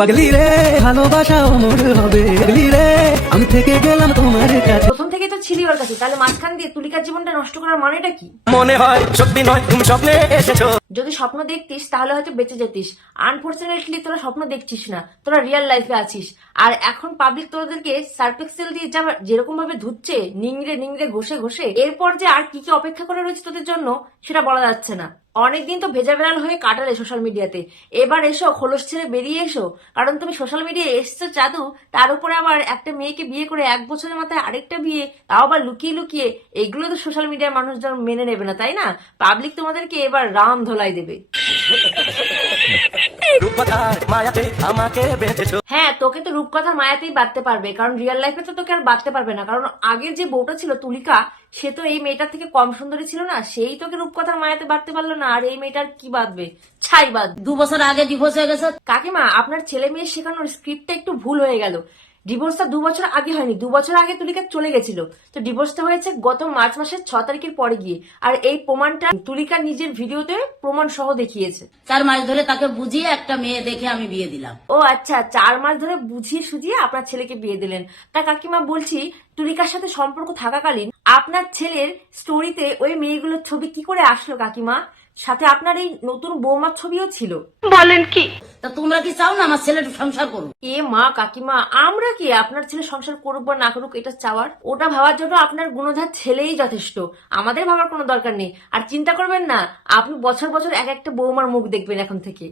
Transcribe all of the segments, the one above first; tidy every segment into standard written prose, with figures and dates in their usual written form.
পাগলি রে ভালোবাসা অমর হবে পাগলি রে আমি থেকে গেলাম তোমার কাছে। প্রথম থেকে তো ছিলি ওর কাছে, তাহলে মাঝখান দিয়ে তুলিকার জীবনটা নষ্ট করার মানেটা কি? মনে হয় সত্যি নয় তুমি স্বপ্নে এসেছো। যদি স্বপ্ন দেখতিস তাহলে হয়তো বেঁচে যেতিস। আনফরচুনেটলি তোরা স্বপ্ন দেখছিস না, তোরা রিয়েল লাইফে আছিস। আর এখন পাবলিক তোদেরকে সার্ফেক্সেল দিয়ে যেরকম ভাবে ধুচ্ছে, নিংড়ে নিংড়ে ঘষে ঘষে, এরপর যে আর কি কি অপেক্ষা করে রয়েছে তোদের জন্য সেটা বলা যাচ্ছে না। অনেকদিন তো ভেজা বেড়াল হয়ে কাটালে সোশ্যাল মিডিয়াতে, এবার এসো খোলস ছেড়ে বেরিয়ে এসো। কারণ তুমি সোশ্যাল মিডিয়ায় এসছো জাদু, তার উপরে আবার একটা মেয়েকে বিয়ে করে 1 বছরের মাথায় আরেকটা বিয়ে, তাও আবার লুকিয়ে লুকিয়ে। এগুলো তো সোশ্যাল মিডিয়ার মানুষজন মেনে নেবে না, তাই না? পাবলিক তোমাদেরকে এবার রাম ধোলাই দেবে। রূপকথার মায়াতে আমাকে বেঁধেছো। হ্যাঁ, তোকে তো রূপকথার মায়াতেই বাঁধতে পারবে, কারণ রিয়েল লাইফে তো তোকে আর বাঁধতে পারবে না। কারণ আগের যে বউটা ছিল তুলিকা, সে তো এই মেয়েটার থেকে কম সুন্দরী ছিল না, সেই তোকে রূপকথার মায়াতে বাঁধতে পারলো না। আর এই মেয়েটার কি বাঁধবে? ছাই বাঁধ। 2 বছর আগে ডিভোর্স হয়ে গেছে। কাকিমা, আপনার ছেলে মেয়ে শেখানোর স্ক্রিপ্টটা একটু ভুল হয়ে গেল। ডিভোর্সটা 2 বছর আগে হয়নি, 2 বছর আগে তুলিকা চলে গেছিল। তো ডিভোর্সটা হয়েছে গত মার্চ মাসের 6 তারিখের পরে গিয়ে। আর এই প্রমাণটা তুলিকা নিজের ভিডিওতে প্রমাণ সহ দেখিয়েছে। 4 মাস ধরে তাকে বুঝিয়ে একটা মেয়ে দেখে আমি বিয়ে দিলাম। ও আচ্ছা, 4 মাস ধরে বুঝিয়ে সুঝিয়ে আপনার ছেলেকে বিয়ে দিলেন। তা কাকিমা বলছি, তুলিকার সাথে সম্পর্ক থাকাকালীন আপনার ছেলের স্টোরিতে ওই মেয়েগুলোর ছবি কি করে আসলো কাকিমা? সাথে আপনার এই নতুন বৌমার ছবিও ছিল। বলেন কি? তা তোমরা কি চাও না আমার ছেলের সংসার করুক? এ মা কাকিমা, আমরা কি আপনার ছেলে সংসার করুক বা না করুক এটা চাওয়ার? ওটা ভাবার জন্য আপনার গুণধর ছেলেই যথেষ্ট, আমাদের ভাবার কোনো দরকার নেই। আর চিন্তা করবেন না, আপনি বছর বছর এক একটা বৌমার মুখ দেখবেন এখন থেকে।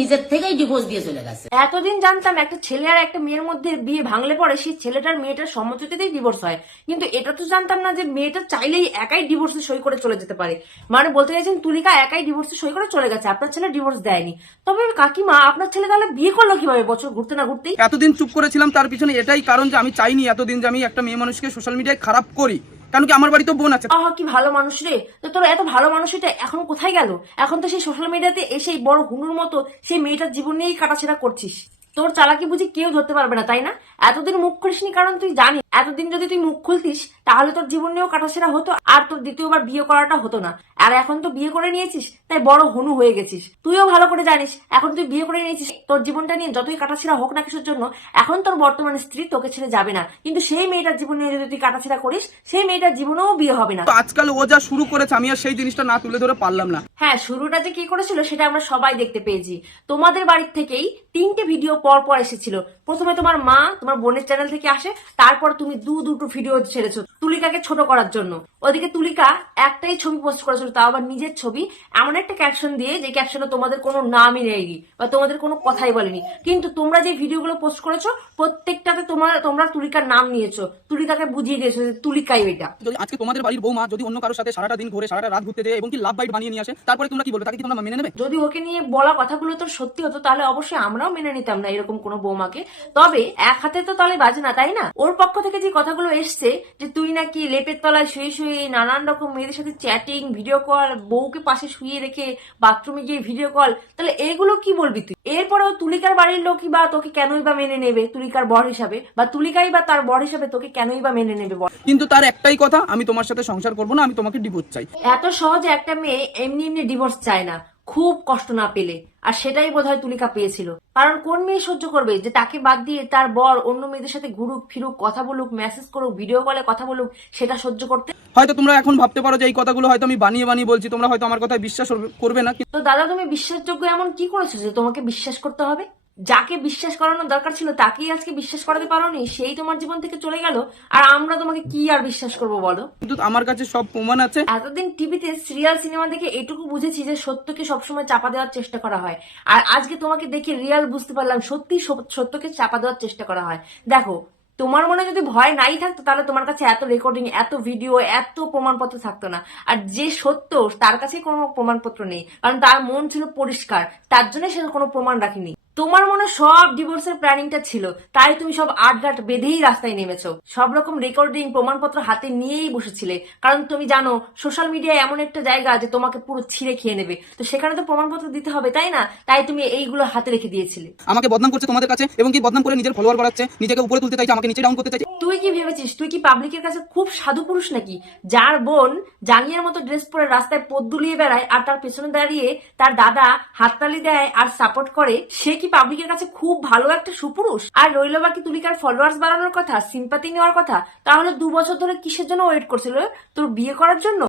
নিজের থেকেই ডিভোর্স দিয়ে চলে গেছে। এতদিন জানতাম একটা ছেলে আর একটা মেয়ের মধ্যে বিয়ে ভাঙলে পরে সেই ছেলেটার মেয়েটার সম্মতিতেই ডিভোর্স হয়, কিন্তু এটা তো জানতাম না যে মেয়েটা চাইলেই একাই ডিভোর্সে সই করে চলে যেতে পারে। মানে বলতে চাইছেন তুলিকা একাই ডিভোর্সে সই করে চলে গেছে, আপনার ছেলে ডিভোর্স দেয়নি। তবে কাকিমা, আপনার ছেলে তাহলে বিয়ে করলো কিভাবে বছর ঘুরতে না ঘুরতেই? এতদিন চুপ করেছিলাম তার পিছনে এটাই কারণ যে আমি চাইনি এতদিন যে আমি একটা মেয়ে মানুষকে সোশ্যাল মিডিয়ায় খারাপ করি। কারণ কি আমার বাড়িতে বোন আছে। আহা, কি ভালো মানুষ রে। তো তোর এত ভালো মানুষটা এখন কোথায় গেল? এখন তো সেই সোশ্যাল মিডিয়াতে এসেই বড় হুনুর মতো সেই মেয়েটার জীবন নিয়েই কাটাছেড়া করছিস। তোর চালাকি বুঝি কেউ ধরতে পারবে না, তাই না? এতদিন মুখ খুলিসনি কারণ তুই জানিস এতদিন যদি তুই মুখ খুলতিস তাহলে তোর জীবন নিয়েও কাটাছেড়া হতো, আর তোর দ্বিতীয়বার বিয়ে করাটা হতো না। আর এখন তো বিয়ে করে নিয়েছিস, তাই বড় হনু হয়ে গেছিস। তুইও ভালো করে জানিস এখন তুই বিয়ে করে নিয়েছিস, তোর জীবনটা নিয়ে যতই কাটাছেড়া হোক না কিছুর জন্য, এখন তোর বর্তমান স্ত্রী তোকে ছেড়ে যাবে না। কিন্তু সেই মেয়েটার জীবন নিয়ে যদি তুই কাটাছেড়া করিস, সেই মেয়েটার জীবনেও বিয়ে হবে না। তো আজকাল ও যা শুরু করেছে আমি আর সেই জিনিসটা না তুলে ধরে পারলাম না। হ্যাঁ, শুরুটা যে কি করেছিল সেটা আমরা সবাই দেখতে পেয়েছি। তোমাদের বাড়ির থেকেই 3টে ভিডিও পর পর এসেছিল। প্রথমে তোমার মা তোমার বোনের চ্যানেল থেকে আসে, তারপর তুমি দুটো ভিডিও ছেড়েছো তুলিকাকে ছোট করার জন্য। ওদিকে তুলিকা একটাই ছবি পোস্ট করেছিল, তাও আবার নিজের ছবি, এমন একটা ক্যাপশন দিয়ে যে ক্যাপশনে তোমাদের কোনো নামই নেয়নি বা তোমাদের কোনো কথাই বলেনি। কিন্তু তোমরা যে ভিডিওগুলো পোস্ট করেছো প্রত্যেকটাতে তোমরা তুলিকার নাম নিয়েছো, তুলিকাকে বুঝিয়ে দিয়েছো যে তুলিকাই এটা। যদি আজকে তোমাদের বাড়ির বৌমা যদি অন্য কারোর সাথে সারাটা দিন ঘুরে সারাটা রাত ঘুরতে যায় এবং কি লাভ বাইট বানিয়ে নিয়ে আসে, তারপরে তোমরা কি বলবে? তাকে কি তোমরা মেনে নেবে? যদি ওকে নিয়ে বলা কথাগুলো তো সত্যি হতো তাহলে অবশ্যই আমরাও মেনে নিতাম না এরকম কোনো বৌমাকে। তবে এক হাতে তো তালে বাজে না, তাই না? ওর পক্ষ থেকে যে কথাগুলো এসছে যে তুই নাকি লেপের তলায় শুয়ে শুয়ে নানান রকম মেয়েদের সাথে চ্যাটিং, ভিডিও কল, বউকে পাশে শুয়ে রেখে বাথরুমে গিয়ে ভিডিও কল, তাহলে এগুলো কি বলবি তুই? এরপরেও তুলিকার বাড়ির লোকই বা তোকে কেনই বা মেনে নেবে তুলিকার বর হিসাবে, বা তুলিকাই বা তার বর হিসাবে তোকে কেনই বা মেনে নেবে বল? কিন্তু তার একটাই কথা, আমি তোমার সাথে সংসার করবো না, আমি তোমাকে ডিভোর্স চাই। এত সহজে একটা মেয়ে এমনি এমনি ডিভোর্স চায় না, খুব কষ্ট না পেলে। আর সেটাই বোধহয় তুলিকা পেয়েছিল। কারণ কোন মেয়ে সহ্য করবে যে তাকে বাদ দিয়ে তার বর অন্য মেয়েদের সাথে ঘুরুক ফিরুক, কথা বলুক, মেসেজ করুক, ভিডিও কলে কথা বলুক, সেটা সহ্য করতে? হয়তো তোমরা এখন ভাবতে পারো যে এই কথাগুলো হয়তো আমি বানিয়ে বানিয়ে বলছি, তোমরা হয়তো আমার কথায় বিশ্বাস করবে না। তো দাদা, তুমি বিশ্বাসযোগ্য এমন কি করেছো যে তোমাকে বিশ্বাস করতে হবে? যাকে বিশ্বাস করানোর দরকার ছিল তাকেই আজকে বিশ্বাস করাতে পারোনি, সেই তোমার জীবন থেকে চলে গেল। আর আমরা তোমাকে কি আর বিশ্বাস করবো বলো? কিন্তু আমার কাছে সব প্রমাণ আছে। এতদিন টিভিতে সিরিয়াল সিনেমা দেখে এটুকু বুঝেছি যে সত্যকে সবসময় চাপা দেওয়ার চেষ্টা করা হয়, আর আজকে তোমাকে দেখে রিয়াল বুঝতে পারলাম সত্যি সত্যকে চাপা দেওয়ার চেষ্টা করা হয়। দেখো, তোমার মনে যদি ভয় নাই থাকতো তাহলে তোমার কাছে এত রেকর্ডিং, এত ভিডিও, এত প্রমাণপত্র থাকতো না। আর যে সত্য তার কাছে কোনো প্রমাণপত্র নেই, কারণ তার মন ছিল পরিষ্কার, তার জন্য সে কোনো প্রমাণ রাখেনি। তোমার মনে সব ডিভোর্সের প্ল্যানিংটা ছিল, তাই তুমি সব আটঘাট বেঁধেই রাস্তায় নেমেছো, সব রকম রেকর্ডিং প্রমাণপত্র হাতে নিয়েই বসেছিলে। কারণ তুমি জানো সোশ্যাল মিডিয়া এমন একটা জায়গা যে তোমাকে পুরো ছিঁড়ে খেয়ে নেবে, তো সেখানে তো প্রমাণপত্র দিতে হবে, তাই না? তাই তুমি এইগুলো হাতে রেখে দিয়েছিলে। আমাকে বদনাম করছে তোমাদের কাছে এবং কি বদনাম করে নিজের ফলোয়ার বাড়াচ্ছে, নিজেকে উপরে তুলতে চাইছে, আমাকে নিচে ডাউন করতে চাইছে। তুই কি ভেবেছিস তুই কি পাবলিকের কাছে খুব সাধু পুরুষ নাকি? যার বোন জাঙ্গিয়ার মতো ড্রেস পরে রাস্তায় পথ দুলিয়ে বেড়ায় আর তার পেছনে দাঁড়িয়ে তার দাদা হাততালি দেয় আর সাপোর্ট করে, সে কি পাবলিকের কাছে খুব ভালো একটা সুপুরুষ? আর রইল বাকি তুলিকার ফলোয়ার্স বাড়ানোর কথা, সিম্পাতি নেওয়ার কথা, তাহলে 2 বছর ধরে কিসের জন্য ওয়েট করছিল তোর বিয়ে করার জন্য?